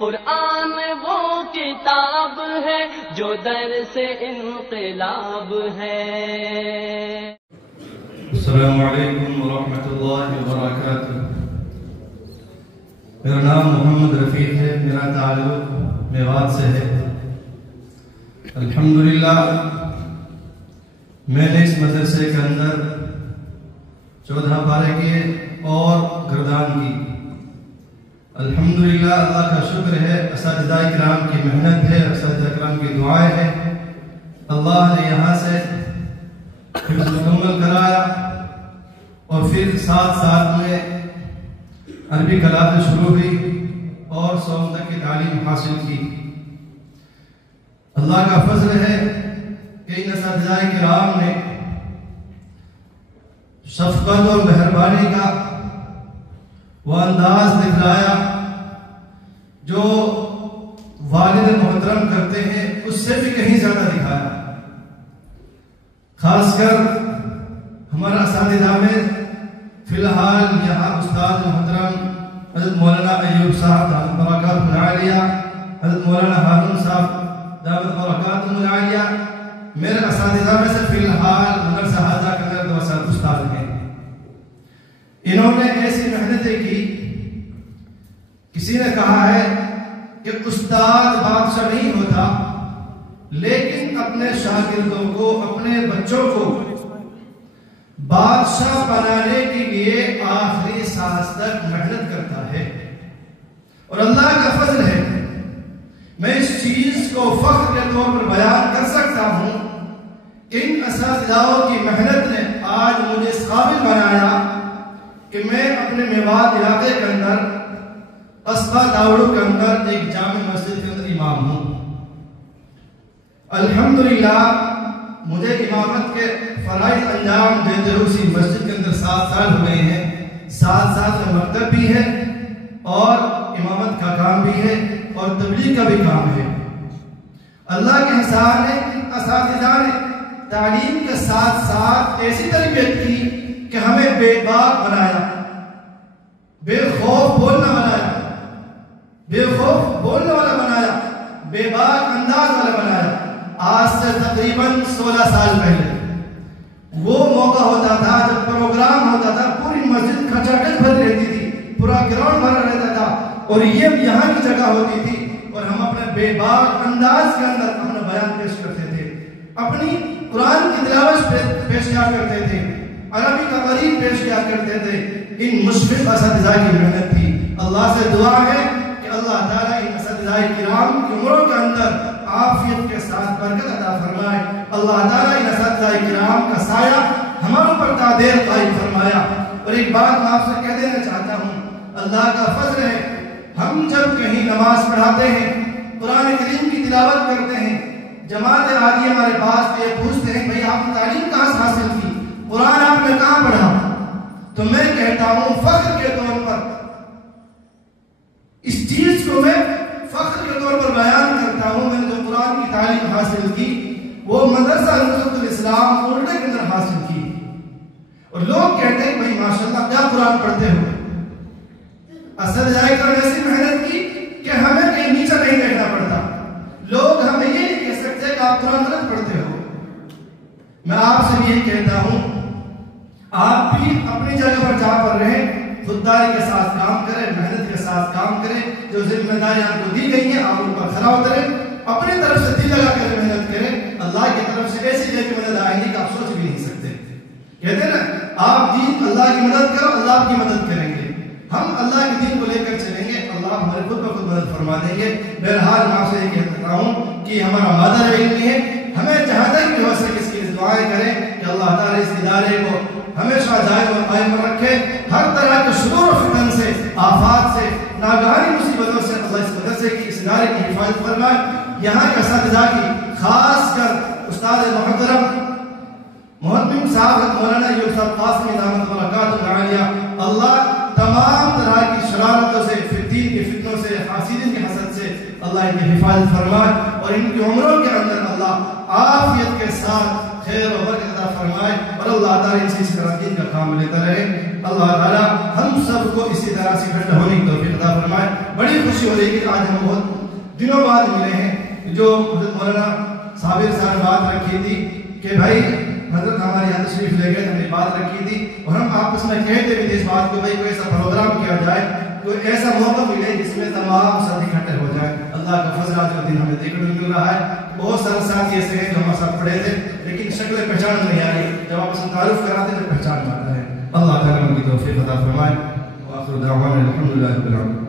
قرآن وہ کتاب ہے جو در سے انقلاب ہے۔ السلام علیکم ورحمۃ اللہ وبرکاتہ۔ میرا نام محمد رفیق ہے، میرا تعلق میوات سے ہے۔ الحمدللہ میں نے اس مدرسے کے اندر 14 پارے کیے اور گردان کی۔ الحمدللہ اللہ کا شکر ہے، اساتذہ کرام کی محنت ہے، اساتذہ کرام کی دعائیں ہیں۔ اللہ نے یہاں سے حفظ مکمل کرایا اور پھر ساتھ میں عربی کلام شروع ہوئی اور 100 تک کی تعلیم حاصل کی۔ اللہ کا فضل ہے کہ ان اساتذہ کرام نے شفقت اور مہربانی کا وہ انداز دکھلایا جو والد محترم کرتے ہیں اس سے بھی کہیں زیادہ دکھایا۔ خاص کر ہمارا اساتذہ میں فی الحال یہاں استاد محترم حضرت مولانا ایوب صاحب دامت برکاتہ العالیہ، حضرت مولانا ہارون صاحب دامت برکاتہ العالیہ میرے اساتذہ میں سے فی الحال مدرسہ حاضہ کے اندر 2 استاد ہیں۔ انہوں نے ایسی محنتیں کی، کسی نے کہا ہے کہ استاد بادشاہ نہیں ہوتا لیکن اپنے شاگردوں کو، اپنے بچوں کو بادشاہ بنانے کے لیے آخری سانس تک محنت کرتا ہے۔ اور اللہ کا فضل ہے، میں اس چیز کو فخر کے طور پر بیان کر سکتا ہوں کہ ان اساتذاؤں کی محنت نے آج مجھے اس قابل بنایا کہ میں اپنے میوات علاقے کے اندر قصبہ داوڑو کے اندر ایک جامع مسجد کے اندر امام ہوں۔ الحمدللہ مجھے امامت کے فرائض انجام دیتے ہوئے اسی مسجد کے اندر 7 سال ہوئے ہیں۔ 7 سال میں مکتب بھی ہے اور امامت کا کام بھی ہے اور تبلیغ کا بھی کام ہے۔ اللہ کے احسان ہے، اساتذہ نے تعلیم کے ساتھ ساتھ ایسی تربیت کی کہ ہمیں بے باک بنایا، بے خوف بولنا بنایا، بے خوف بولنے والا بنایا، بے باک انداز والا بنایا۔ آج سے تقریباً 16 سال پہلے وہ موقع ہوتا تھا جب پروگرام ہوتا تھا، پوری مسجد کھچاکھچ بھری رہتی تھی، پورا گراؤنڈ بھرا رہتا تھا اور یہ یہاں کی جگہ ہوتی تھی اور ہم اپنے بے باک انداز کے اندر اپنا بیان پیش کرتے تھے، اپنی قرآن کی تلاوت پیش کیا کرتے تھے، عربی کا قریب پیش کیا کرتے تھے۔ ان مشفق اساتذہ کی محنت تھی۔ اللہ سے دعا ہے کہ اللہ تعالیٰ ان اساتذہ کرام کی عمروں کے اندر عافیت کے ساتھ برکت عطا فرمائے۔ اللہ تعالیٰ ان اساتذہ کرام کا سایہ ہمارے اوپر دائر قائم فرمایا۔ اور ایک بات میں آپ سے کہہ دینا چاہتا ہوں، اللہ کا فضل ہے، ہم جب کہیں نماز پڑھاتے ہیں، قرآن کریم کی تلاوت کرتے ہیں، جماعت عالیہ ہمارے پاس یہ پوچھتے ہیں بھائی آپ نے تعلیم کہاں سے حاصل کی، قرآن آپ نے کہاں پڑھا، تو میں کہتا ہوں فخر کے طور پر اس چیز کو میں فخر کے طور پر بیان کرتا ہوں، میں نے جو قرآن کی تعلیم حاصل کی وہ مدرسہ نصرت الاسلام اردو کے اندر حاصل کی۔ اور لوگ کہتے ہیں بھائی ماشاءاللہ کیا قرآن پڑھتے ہو۔ اصل جائے کر ایسی محنت کی کہ ہمیں کہیں نیچے نہیں دیکھنا پڑتا، لوگ ہمیں یہ نہیں کہہ سکتے کہ آپ قرآن غلط پڑھتے ہو۔ میں آپ سے بھی یہ کہتا ہوں آپ بھی اپنی جگہ پر جہاں پر رہیں خودداری کے ساتھ کام کریں، محنت کے ساتھ کام کریں، جو ذمہ داری آپ کو دی گئی ہیں آپ ان پر کھرا اتریں، اپنی طرف سے دل لگا کر محنت کریں، اللہ کی طرف سے ایسی جگہ مدد آئیں گی کہ آپ سوچ بھی نہیں سکتے۔ کہتے ہیں نا آپ دین اللہ کی مدد کرو اللہ آپ کی مدد کریں گے، ہم اللہ کے دین کو لے کر چلیں گے اللہ ہمارے خود بخود مدد فرما دیں گے۔ بہرحال میں آپ سے یہ کہتا ہوں کہ ہمارا مادہ علمی ہے، ہمیں جہاں تک بھی ہو سکے اس کی دعائیں کریں کہ اللہ تعالیٰ اس ادارے کو ہمیشہ جائز و قائم رکھے، ہر طرح کے شرور و فتن سے، آفات سے، ناگہانی مصیبتوں سے اللہ اس مدرسے کی، اس ادارے کی حفاظت فرمائے۔ یہاں کے اساتذہ کی خاص کر استاد محترم محترم صاحب مولانا ایوب صاحب قاسمی دامت برکاتہ العالیہ، اللہ تمام طرح کی شرارتوں سے، فتین کے فتنوں سے، حاسدین کی حسد سے اللہ ان کی حفاظت فرمائے اور ان کی عمروں کے اندر اللہ عافیت کے ساتھ خیر و برکت عطا فرمائے اور اللہ تعالیٰ ان سے اس طرح دین کا کام لیتا رہے۔ اللہ تعالیٰ ہم سب کو اسی طرح سے اکٹھا ہونے کی توفیق عطا فرمائے. بڑی خوشی ہو رہی ہے کہ آج ہم بہت دنوں بعد ملے ہیں. جو حضرت مولانا صابر صاحب نے بات رکھی تھی کہ بھائی حضرت ہمارے یہاں تشریف لے گئے, ہم نے بات رکھی تھی اور ہم آپس میں کہتے بھی تھے اس بات کو, بھائی کوئی ایسا پروگرام کیا جائے, کوئی ایسا موقع ملے جس میں تمام ساتھی اکٹھے ہو جائیں. اللہ کا فضل آج کا دن ہمیں دیکھنے کو مل رہا ہے. بہت سارے ساتھی ایسے ہیں جو ہمارے ساتھ پڑھے تھے لیکن شکل پہچان نہیں آ رہی, جب آپ سے تعارف کراتے تو پہچان آتا ہے. اللہ تعالیٰ ان کی توفیق عطا فرمائے. وآخر دعوانا الحمدللہ رب العالمین.